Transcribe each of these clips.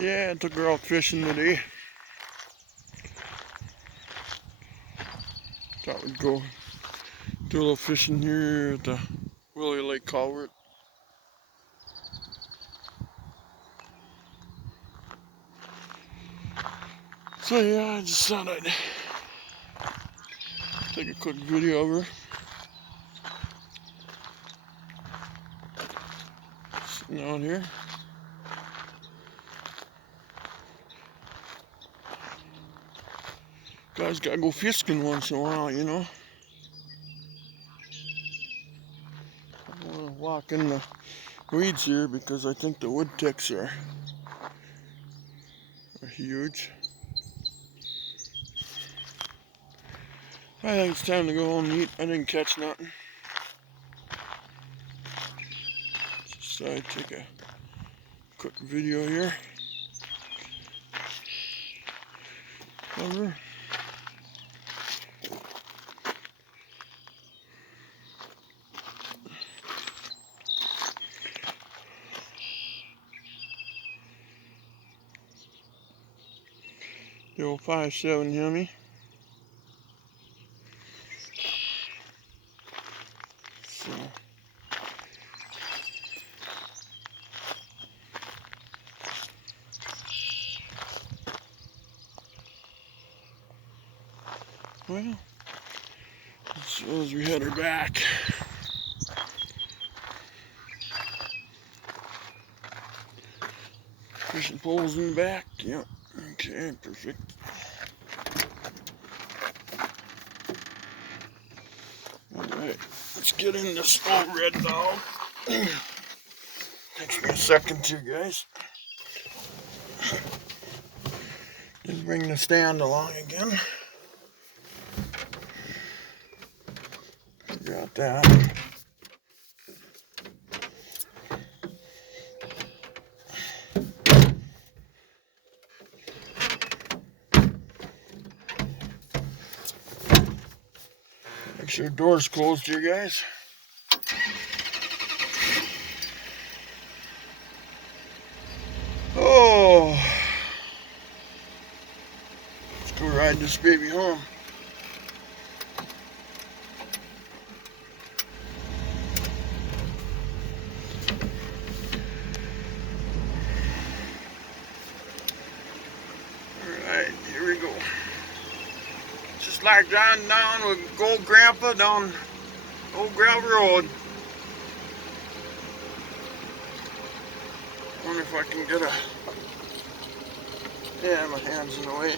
Yeah, I took her out fishing today. Thought we'd go do a little fishing here at the Willie Lake Culvert. So yeah, I just thought I'd take a quick video of her. Sitting out here. Guys gotta go fishing once in a while, you know. I'm gonna walk in the weeds here because I think the wood ticks are huge. I think it's time to go home and eat. I didn't catch nothing. So I take a quick video here. Over. The old 5.7 Hemi. So well, as we head her back. Fishing poles in the back. Yep. Okay, perfect. Alright, let's get in this old red dog. Takes me a second here, guys. Didn't bring the stand along again. Forgot that. Make sure the door's closed here, guys. Oh, let's go ride this baby home. Alright, here we go. Just like driving down with old grandpa down old gravel road. Wonder if I can get a... Yeah, my hand's in the way.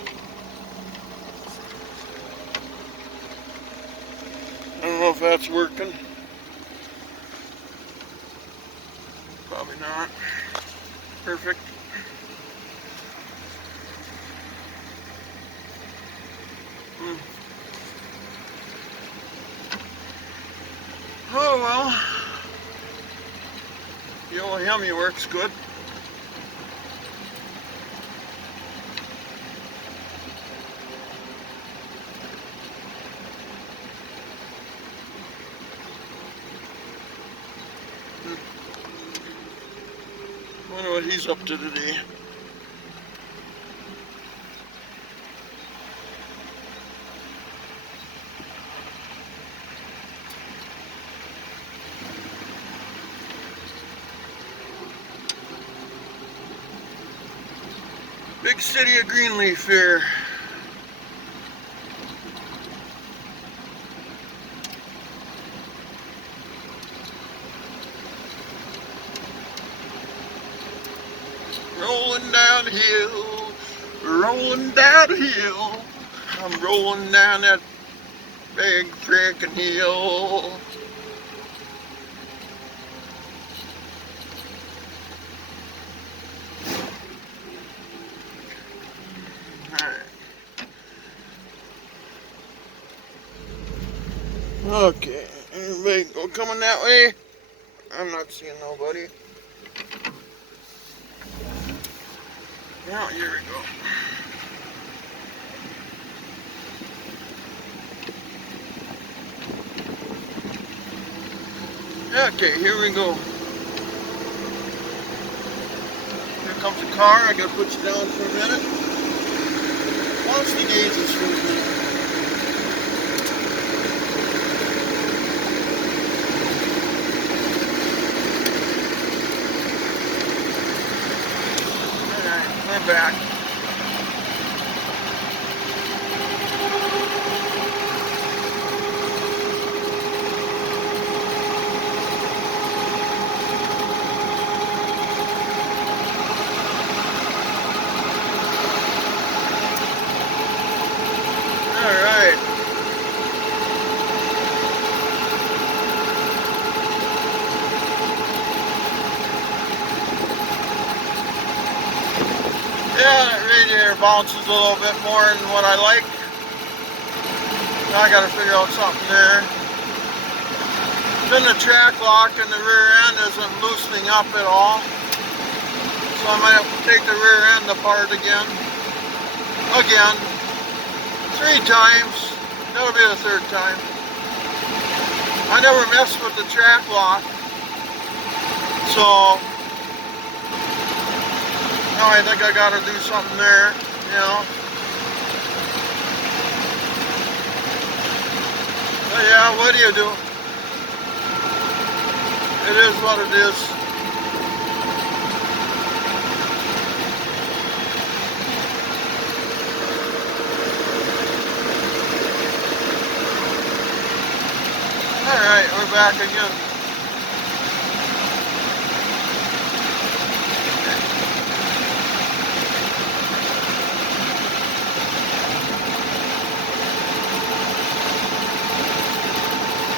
I don't know if that's working. Probably not. Perfect. Oh well. The old Hemi works good. Wonder what he's up to today. Big city of Greenleaf here. Rolling down the hill, rolling down the hill. I'm rolling down that big frickin' hill. Okay, anybody go coming that way? I'm not seeing nobody. Now, here we go. Okay, here we go. Here comes a car. I gotta put you down for a minute. Watch the gauges for a minute. Alright, we're back. Alright. Yeah, that radiator bounces a little bit more than what I like. Now I gotta figure out something there. Then the track lock in the rear end isn't loosening up at all. So I might have to take the rear end apart again. 3 times. That'll be the 3rd time. I never messed with the track lock. So now I think I gotta do something there, you know. But yeah, what do you do? It is what it is. Alright, we're back again.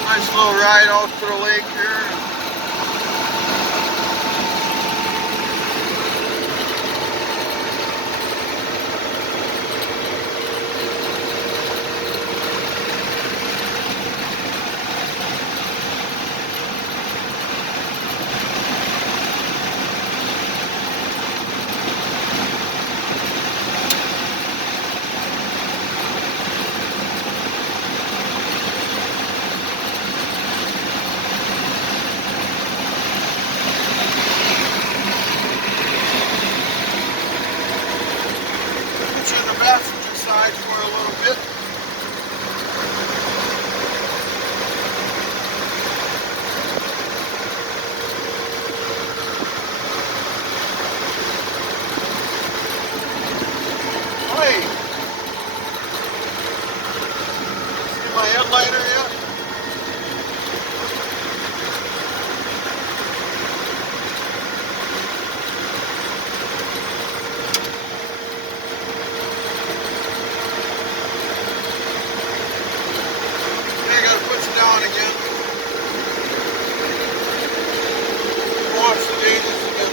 Nice little ride out to the lake here. Passenger side for a little bit. Hey, see my headlighter yet? Down again. Watch the gauges again.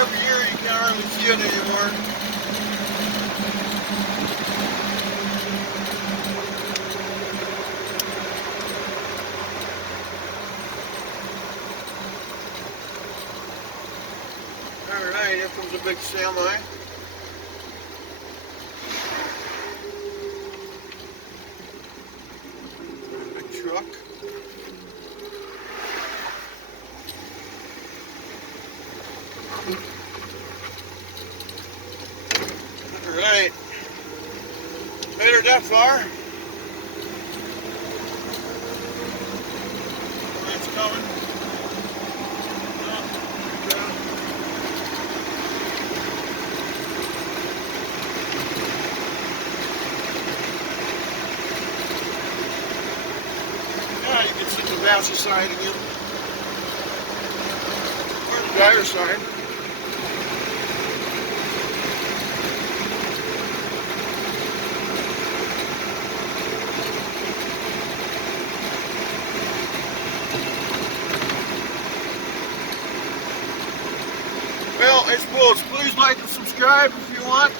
Every year you can't hardly see it anymore. Alright, here comes a big semi. Big truck. Alright. Made her that far. It's coming. Yeah, you can see the side again. Or the driver's side. Well, I suppose please like and subscribe if you want.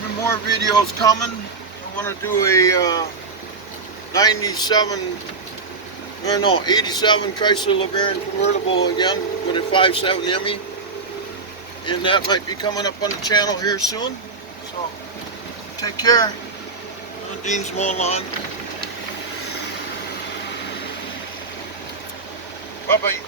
There are more videos coming. I want to do a 87 Chrysler LeBaron convertible again with a 5.7 Hemi, and that might be coming up on the channel here soon. So take care. Dean's mowing lawn. Bye bye.